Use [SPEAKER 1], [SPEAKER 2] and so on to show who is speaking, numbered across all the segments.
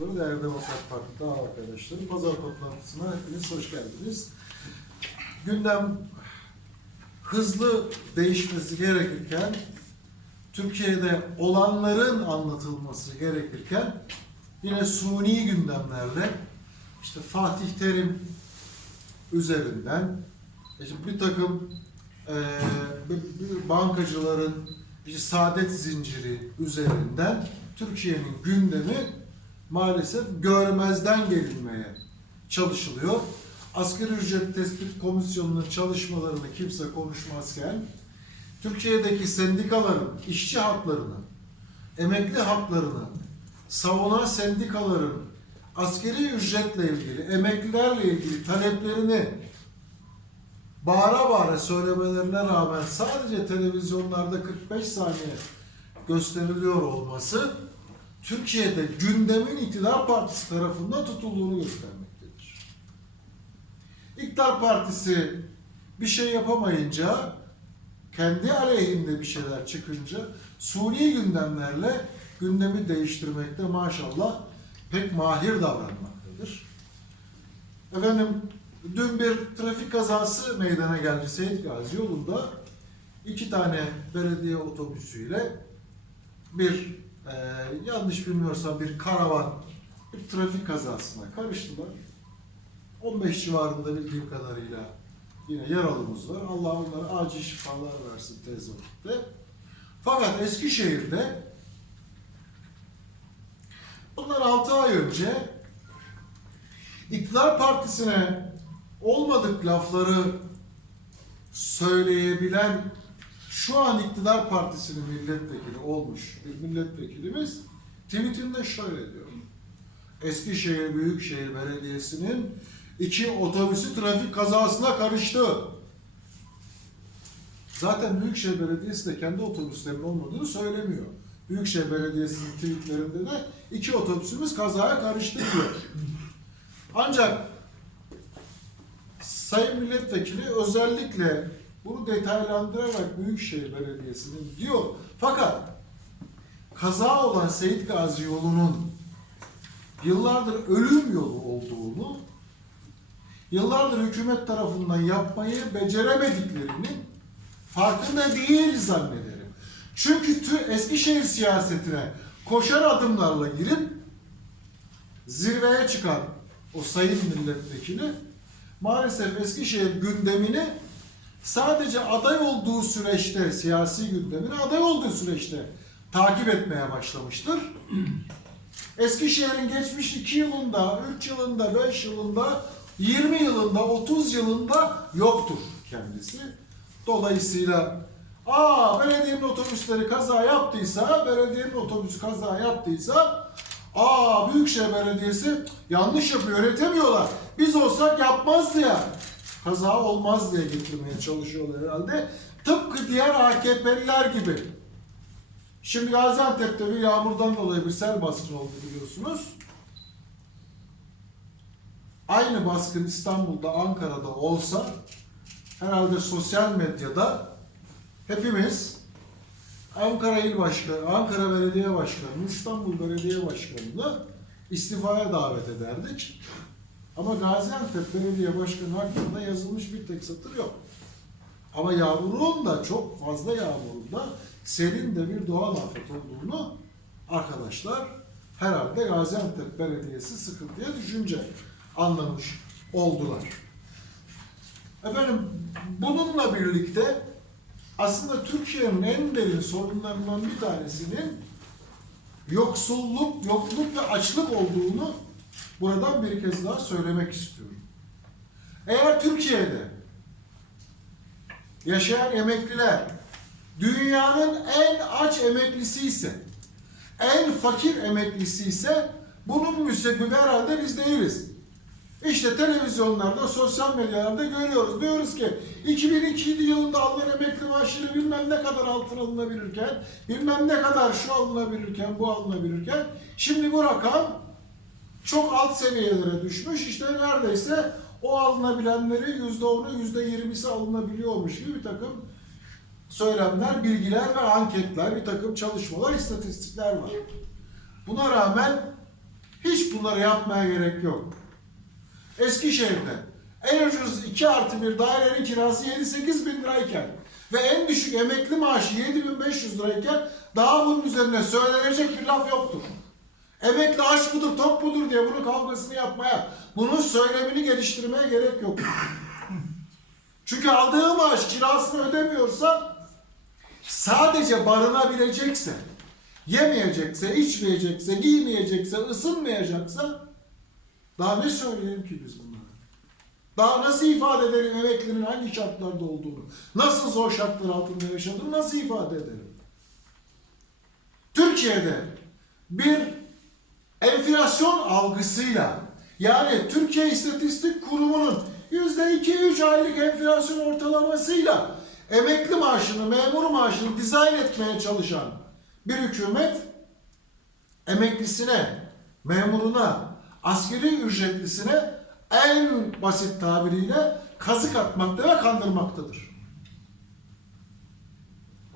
[SPEAKER 1] mensupları, değerli Demokrat Parti dağ arkadaşları, pazar toplantısına hepiniz hoş geldiniz. Gündem hızlı değişmesi gerekirken, Türkiye'de olanların anlatılması gerekirken, yine suni gündemlerle, işte Fatih Terim üzerinden, işte bir takım b- bankacıların bir saadet zinciri üzerinden Türkiye'nin gündemi maalesef görmezden gelinmeye çalışılıyor. Asgari ücret tespit komisyonunun çalışmalarını kimse konuşmazken Türkiye'deki sendikaların işçi haklarını, emekli haklarını savunan sendikaların askeri ücretle ilgili, emeklilerle ilgili taleplerini bağıra bağıra söylemelerine rağmen sadece televizyonlarda 45 saniye gösteriliyor olması Türkiye'de gündemin iktidar partisi tarafından tutulduğunu göstermektedir. İktidar partisi bir şey yapamayınca kendi aleyhinde bir şeyler çıkınca suni gündemlerle gündemi değiştirmekte maşallah pek mahir davranmaktadır. Efendim dün bir trafik kazası meydana geldi Seyit Gazi yolunda. iki tane belediye otobüsüyle bir e, yanlış bilmiyorsam bir karavan bir trafik kazasına karıştılar. 15 civarında bildiğim kadarıyla yine yaralımız var. Allah onlara acil şifalar versin tez vakitte. Fakat Eskişehir'de bundan 6 ay önce İktidar Partisi'ne olmadık lafları söyleyebilen şu an iktidar partisinin milletvekili olmuş bir milletvekilimiz tweetinde şöyle diyor. Eskişehir Büyükşehir Belediyesi'nin iki otobüsü trafik kazasına karıştı. Zaten Büyükşehir Belediyesi de kendi otobüslerinin olmadığını söylemiyor. Büyükşehir Belediyesi'nin tweetlerinde de iki otobüsümüz kazaya karıştı diyor. Ancak Sayın Milletvekili özellikle bunu detaylandırarak Büyükşehir Belediyesi'nin diyor. Fakat kaza olan Seyit Gazi yolunun yıllardır ölüm yolu olduğunu, yıllardır hükümet tarafından yapmayı beceremediklerinin farkında değil zannederim. Çünkü tü- Eskişehir siyasetine koşar adımlarla girip zirveye çıkan o sayın milletvekili maalesef Eskişehir gündemini sadece aday olduğu süreçte, siyasi gündemini aday olduğu süreçte takip etmeye başlamıştır. Eskişehir'in geçmiş 2 yılında, 3 yılında, 5 yılında, 20 yılında, 30 yılında yoktur kendisi. Dolayısıyla aa belediyenin otobüsleri kaza yaptıysa, belediyenin otobüsü kaza yaptıysa aa Büyükşehir Belediyesi yanlış yapıyor, yönetemiyorlar. Biz olsak yapmazdı ya. Kaza olmaz diye getirmeye çalışıyorlar herhalde. Tıpkı diğer AKP'liler gibi. Şimdi Gaziantep'te bir yağmurdan dolayı bir sel baskını oldu biliyorsunuz. Aynı baskın İstanbul'da, Ankara'da olsa herhalde sosyal medyada hepimiz Ankara İl Başkanı, Ankara Belediye Başkanı, İstanbul Belediye Başkanı'nı istifaya davet ederdik. Ama Gaziantep Belediye Başkanı hakkında yazılmış bir tek satır yok. Ama yağmurun da çok fazla yağmurun da selin de bir doğal afet olduğunu arkadaşlar herhalde Gaziantep Belediyesi sıkıntıya düşünce anlamış oldular. Efendim bununla birlikte aslında Türkiye'nin en derin sorunlarından bir tanesinin yoksulluk, yokluk ve açlık olduğunu buradan bir kez daha söylemek istiyorum. Eğer Türkiye'de yaşayan emekliler dünyanın en aç emeklisi ise, en fakir emeklisi ise bunun müsebbibi herhalde biz değiliz. İşte televizyonlarda, sosyal medyalarda görüyoruz. Diyoruz ki 2002 yılında alınan emekli maaşıyla bilmem ne kadar altın alınabilirken, bilmem ne kadar şu alınabilirken, bu alınabilirken, şimdi bu rakam çok alt seviyelere düşmüş. İşte neredeyse o alınabilenleri yüzde onu, yüzde yirmisi alınabiliyormuş gibi bir takım söylemler, bilgiler ve anketler, bir takım çalışmalar, istatistikler var. Buna rağmen Hiç bunları yapmaya gerek yok. Eskişehir'de en ucuz 2 artı bir dairenin kirası 7-8 bin lirayken ve en düşük emekli maaşı 7500 lirayken daha bunun üzerine söylenecek bir laf yoktur. Emekli aç budur, top budur diye bunun kavgasını yapmaya, bunun söylemini geliştirmeye gerek yok. Çünkü aldığı maaş kirasını ödemiyorsa sadece barınabilecekse, yemeyecekse, içmeyecekse, giymeyecekse, ısınmayacaksa daha ne söyleyelim ki biz bunlara? Daha nasıl ifade edelim emeklinin hangi şartlarda olduğunu? Nasıl zor şartlar altında yaşadığını nasıl ifade edelim? Türkiye'de bir enflasyon algısıyla yani Türkiye İstatistik Kurumu'nun yüzde iki üç aylık enflasyon ortalamasıyla emekli maaşını, memur maaşını dizayn etmeye çalışan bir hükümet emeklisine, memuruna, askeri ücretlisine en basit tabiriyle kazık atmakta ve kandırmaktadır.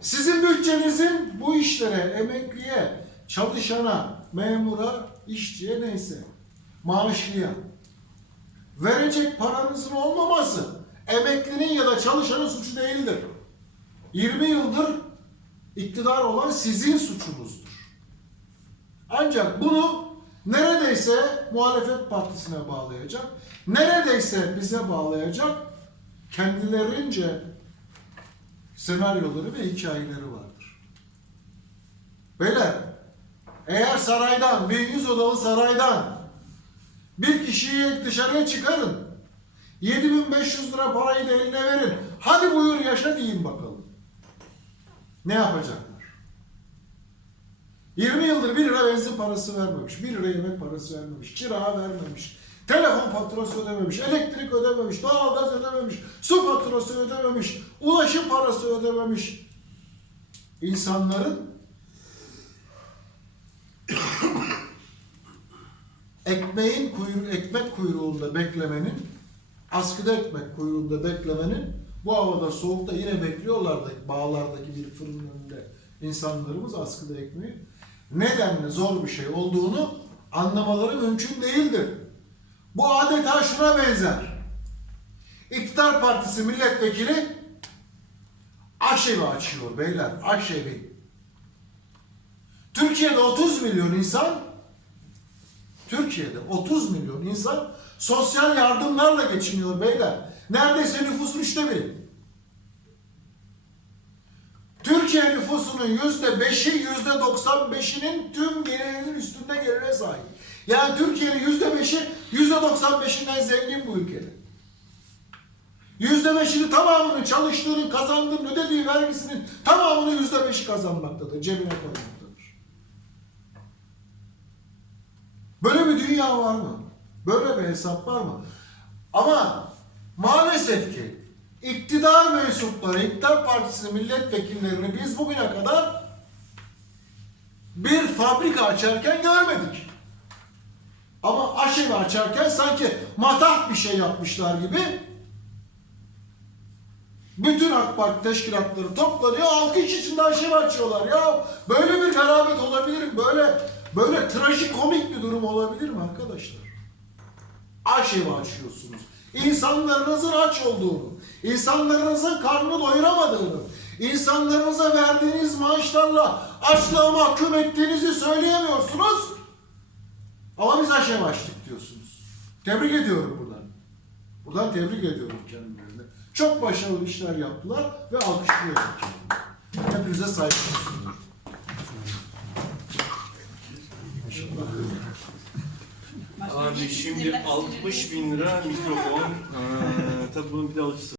[SPEAKER 1] Sizin bütçenizin bu işlere, emekliye, çalışana, memura, işçiye neyse, maaşlıya verecek paranızın olmaması emeklinin ya da çalışanın suçu değildir. 20 yıldır iktidar olan sizin suçunuzdur. Ancak bunu neredeyse muhalefet partisine bağlayacak, neredeyse bize bağlayacak kendilerince senaryoları ve hikayeleri vardır. Beyler, eğer saraydan, 1100 odalı saraydan bir kişiyi dışarıya çıkarın, 7500 lira parayı da eline verin, hadi buyur yaşa deyin bakalım. Ne yapacaklar? 20 yıldır 1 lira benzin parası vermemiş, 1 lira yemek parası vermemiş, kira vermemiş, telefon faturası ödememiş, elektrik ödememiş, doğalgaz ödememiş, su faturası ödememiş, ulaşım parası ödememiş. İnsanların ekmeğin kuyruğu, ekmek kuyruğunda beklemenin, askıda ekmek kuyruğunda beklemenin bu havada soğukta yine bekliyorlardı bağlardaki bir fırının önünde insanlarımız askıda ekmeği. Nedenle zor bir şey olduğunu anlamaları mümkün değildir. Bu adeta şuna benzer. İktidar Partisi milletvekili aşevi açıyor beyler, aşevi. Türkiye'de 30 milyon insan Türkiye'de 30 milyon insan sosyal yardımlarla geçiniyor beyler. Neredeyse nüfusun üçte biri. Türkiye nüfusunun yüzde beşi, yüzde doksan beşinin tüm gelirinin üstünde gelire sahip. Yani Türkiye'nin yüzde beşi, yüzde doksan beşinden zengin bu ülkede. Yüzde beşini tamamını çalıştığının, kazandığının, ödediği vergisinin tamamını yüzde beşi kazanmaktadır, cebine koymaktadır. Böyle bir dünya var mı? Böyle bir hesap var mı? Ama maalesef ki iktidar mensupları, iktidar partisinin milletvekillerini biz bugüne kadar bir fabrika açarken görmedik. Ama aşevi açarken sanki matah bir şey yapmışlar gibi bütün AK Parti teşkilatları toplanıyor, alkış içinde aşevi açıyorlar. Ya böyle bir garabet olabilir? Böyle böyle trajikomik bir durum olabilir mi arkadaşlar? Aşevi açıyorsunuz. İnsanlarınızın aç olduğunu, insanlarınızın karnını doyuramadığını, insanlarınıza verdiğiniz maaşlarla açlığa mahkum ettiğinizi söyleyemiyorsunuz. Ama biz aşevi açtık diyorsunuz. Tebrik ediyorum buradan. Buradan tebrik ediyorum kendilerini. Çok başarılı işler yaptılar ve alkışlıyorum kendilerini. Hepinize saygı sunuyorum.
[SPEAKER 2] Abi şimdi 60 bin lira mikrofon. Tabii bunun bir de alıcısı